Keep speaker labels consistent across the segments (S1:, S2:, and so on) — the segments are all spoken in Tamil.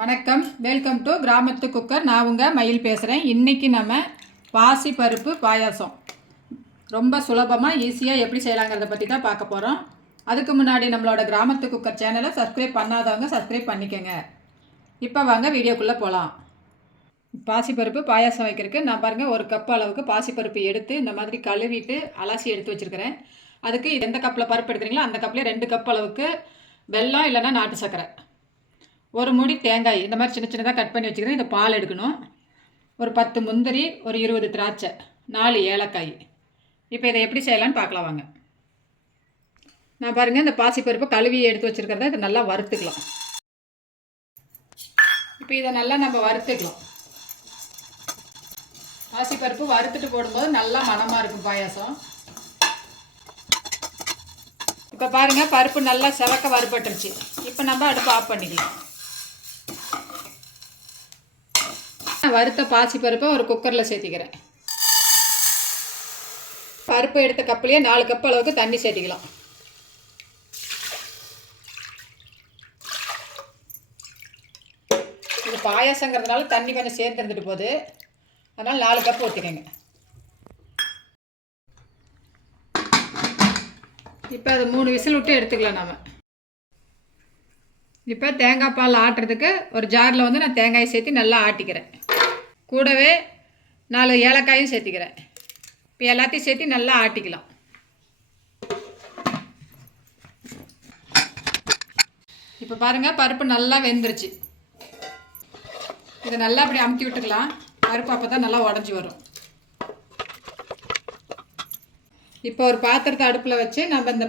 S1: வணக்கம். வெல்கம் டு கிராமத்து குக்கர். நான் உங்கள் மயில் பேசுகிறேன் இன்றைக்கி நம்ம பாசி பருப்பு பாயாசம். ரொம்ப சுலபமாக ஈஸியாக எப்படி செய்யலாங்கிறத பற்றி தான் பார்க்க போகிறோம் அதுக்கு முன்னாடி நம்மளோட கிராமத்து குக்கர் சேனலை சப்ஸ்கிரைப் பண்ணாதவங்க சப்ஸ்கிரைப் பண்ணிக்கோங்க. இப்போ வாங்க வீடியோக்குள்ளே போகலாம் பாசிப்பருப்பு பாயாசம் வைக்கிறதுக்கு நான் பாருங்கள் ஒரு கப் அளவுக்கு பாசிப்பருப்பு எடுத்து இந்த மாதிரி கழுவிட்டு அலசி எடுத்து வச்சுருக்கிறேன். அதுக்கு இது எந்த கப்பில் பருப்பு எடுக்கிறீங்களோ அந்த கப்பில் ரெண்டு கப் அளவுக்கு வெல்லம் இல்லைன்னா நாட்டு சர்க்கரை. ஒரு முடி தேங்காய் இந்த மாதிரி சின்ன சின்னதாக கட் பண்ணி வச்சுக்கிறேன். இந்த பால் எடுக்கணும். ஒரு பத்து முந்திரி ஒரு இருபது திராட்சை நாலு ஏலக்காய். இப்போ இதை எப்படி செய்யலாம்னு பார்க்கலாம் வாங்க. நான் பாருங்கள் இந்த பாசிப்பருப்பு கழுவி எடுத்து வச்சுருக்கிறத இதை நல்லா வறுத்துக்கலாம். இப்போ இதை நல்லா நம்ம வறுத்துக்கலாம். பாசிப்பருப்பு வறுத்துட்டு போடும்போது நல்லா மணமாக இருக்கும் பாயாசம். இப்போ பாருங்கள் பருப்பு நல்லா செவக்க வறுபட்டுருச்சு. இப்போ நம்ம அடுப்பு ஆஃப் பண்ணிக்கலாம். வறுத்த பாசி பருப்பை ஒரு குக்கரில் சேர்த்திக்கிறேன். பருப்பு எடுத்த கப்புலேயே நாலு கப் அளவுக்கு தண்ணி சேர்த்திக்கலாம். இது பாயாசங்கிறதுனால தண்ணி கொஞ்சம் சேர்த்து இருந்துட்டு போகுது. அதனால் நாலு கப் ஊற்றிக்கோங்க இப்போ அது மூணு விசில் விட்டு எடுத்துக்கலாம் நாம். இப்போ தேங்காய் பால் ஆட்டுறதுக்கு ஒரு ஜாரில் வந்து நான் தேங்காயை சேர்த்து நல்லா ஆட்டிக்கிறேன். கூடவே நாலு ஏலக்காயும் சேர்த்திக்கிறேன். இப்போ எல்லாத்தையும் சேர்த்து நல்லா ஆட்டிக்கலாம். இப்போ பாருங்கள் பருப்பு நல்லா வெந்துருச்சு. இதை நல்லா அப்படி அமுக்கி விட்டுக்கலாம். பருப்பு அப்போ தான் நல்லா உடஞ்சி வரும். இப்போ ஒரு பாத்திரத்தை அடுப்பில் வச்சு நம்ம இந்த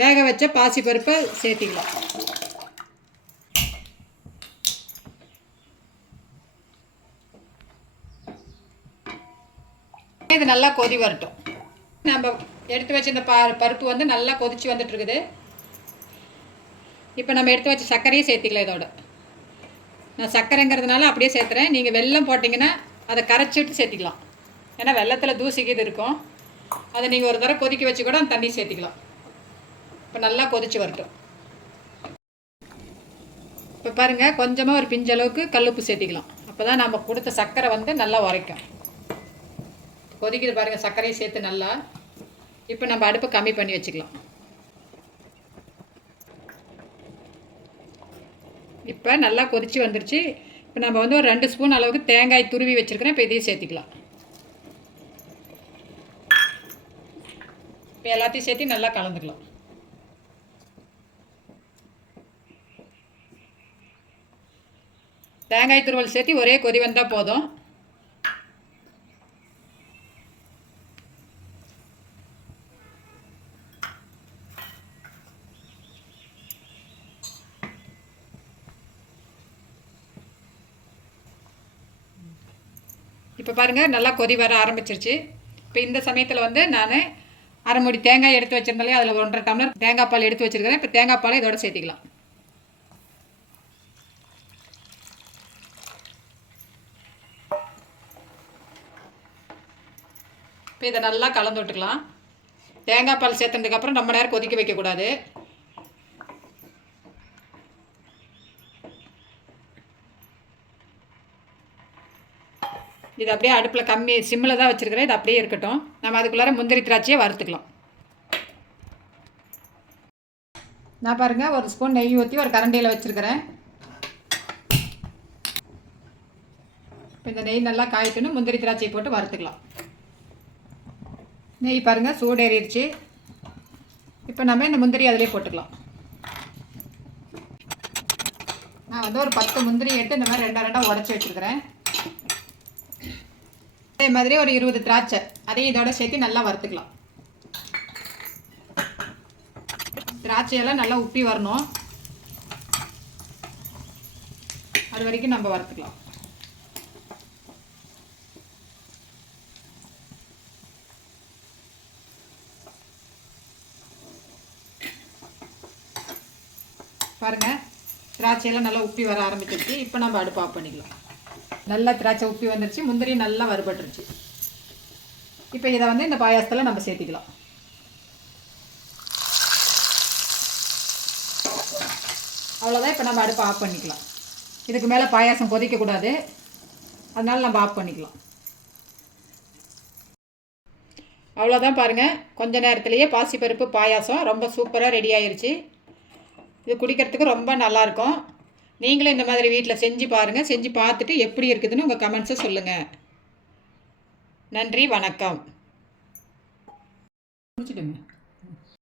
S1: வேக வச்ச பாசி பருப்பை சேர்த்திக்கலாம். இது நல்லா கொதி வரட்டும். நம்ம எடுத்து வச்ச இந்த ப பருப்பு வந்து நல்லா கொதிச்சு வந்துட்டுருக்குது. இப்போ நம்ம எடுத்து வச்ச சர்க்கரையும் சேர்த்திக்கலாம் இதோட. நான் சர்க்கரைங்கிறதுனால அப்படியே சேர்த்துறேன். நீங்கள் வெல்லம் போட்டிங்கன்னா அதை கரைச்சிட்டு சேர்த்திக்கலாம். ஏன்னா வெள்ளத்தில் தூசிக்கு இது இருக்கும். அதை நீங்கள் ஒரு தடவை கொதிக்க வச்சு கூட அந்த தண்ணி சேர்த்திக்கலாம். இப்போ நல்லா கொதிச்சு வரட்டும். இப்போ பாருங்கள் கொஞ்சமாக ஒரு பிஞ்ச அளவுக்கு கல்லுப்பு சேர்த்திக்கலாம். அப்போ தான் நம்ம கொடுத்த சர்க்கரை வந்து நல்லா உரைக்கும். கொதிக்குது பாருங்கள் சர்க்கரையும் சேர்த்து நல்லா இப்போ நம்ம அடுப்பை கம்மி பண்ணி வச்சுக்கலாம். இப்போ நல்லா கொதிச்சு வந்துருச்சு. இப்போ நம்ம வந்து ஒரு ரெண்டு ஸ்பூன் அளவுக்கு தேங்காய் துருவி வச்சுருக்கிறேன் இப்போ இதையும் சேர்த்திக்கலாம். இப்போ எல்லாத்தையும் சேர்த்து நல்லா கலந்துக்கலாம். தேங்காய் துருவல் சேர்த்து ஒரே கொதி வந்தால் போதும். இப்போ பாருங்கள் நல்லா கொதி வர ஆரம்பிச்சிருச்சு. இப்போ இந்த சமயத்தில் வந்து நான் அரை மூடி தேங்காய் எடுத்து வச்சிருந்தாலே அதில் ஒன்றரை டம்ளர் தேங்காய் பால் எடுத்து வச்சுருக்கிறேன். இப்போ தேங்காய் பாலை இதோட சேர்த்திக்கலாம். இப்போ இதை நல்லா கலந்து விட்டுக்கலாம். தேங்காய் பால் சேர்த்ததுக்கப்புறம் ரொம்ப நேரம் கொதிக்க வைக்கக்கூடாது. இது அப்படியே அடுப்பில் கம்மி சிம்மில் தான் வச்சுருக்கிறேன். இது அப்படியே இருக்கட்டும். நம்ம அதுக்குள்ளார முந்திரி திராட்சையை வறுத்துக்கலாம். நான் பாருங்கள் ஒரு ஸ்பூன் நெய் ஊற்றி ஒரு கரண்டியில் வச்சுருக்கிறேன். இப்போ இந்த நெய் நல்லா காய்க்கணும் முந்திரி திராட்சையை போட்டு வறுத்துக்கலாம். நெய் பாருங்கள் சூடேறிடுச்சு. இப்போ நம்ம இந்த முந்திரி அதிலே போட்டுக்கலாம். நான் வந்து ஒரு பத்து முந்திரி எடுத்து இந்த மாதிரி ரெண்டாக ரெண்டாக உடச்சி வச்சுருக்கிறேன். அதே மாதிரி ஒரு இருபது திராட்சை. அதையும் இதோட சேர்த்து நல்லா வறுத்துக்கலாம். திராட்சையெல்லாம் நல்லா உப்பி வரணும். அது வரைக்கும் நம்ம வறுத்துக்கலாம். பாருங்கள் திராட்சையெல்லாம் நல்லா உப்பி வர ஆரம்பிச்சிருச்சு. இப்போ நம்ம அடுப்பு ஆஃப் பண்ணிக்கலாம். நல்லா திராட்சை உப்பி வந்துருச்சு முந்திரி நல்லா வறுபட்டுருச்சு. இப்போ இதை வந்து இந்த பாயாசத்தில் நம்ம சேர்த்திக்கலாம். அவ்வளோதான் இப்போ நம்ம அடுப்பை ஆஃப் பண்ணிக்கலாம். இதுக்கு மேலே பாயாசம் கொதிக்கக்கூடாது அதனால் நம்ம ஆஃப் பண்ணிக்கலாம். அவ்வளோதான் பாருங்கள் கொஞ்ச நேரத்துலேயே பாசிப்பருப்பு பாயாசம் ரொம்ப சூப்பராக ரெடி ஆயிடுச்சு இது குடிக்கிறதுக்கு ரொம்ப நல்லாயிருக்கும் நீங்களும் இந்த மாதிரி வீட்டில் செஞ்சு பாருங்கள் செஞ்சு பார்த்துட்டு எப்படி இருக்குதுன்னு உங்கள் கமெண்ட்ஸை சொல்லுங்கள் நன்றி வணக்கம். முடிச்சிடுங்க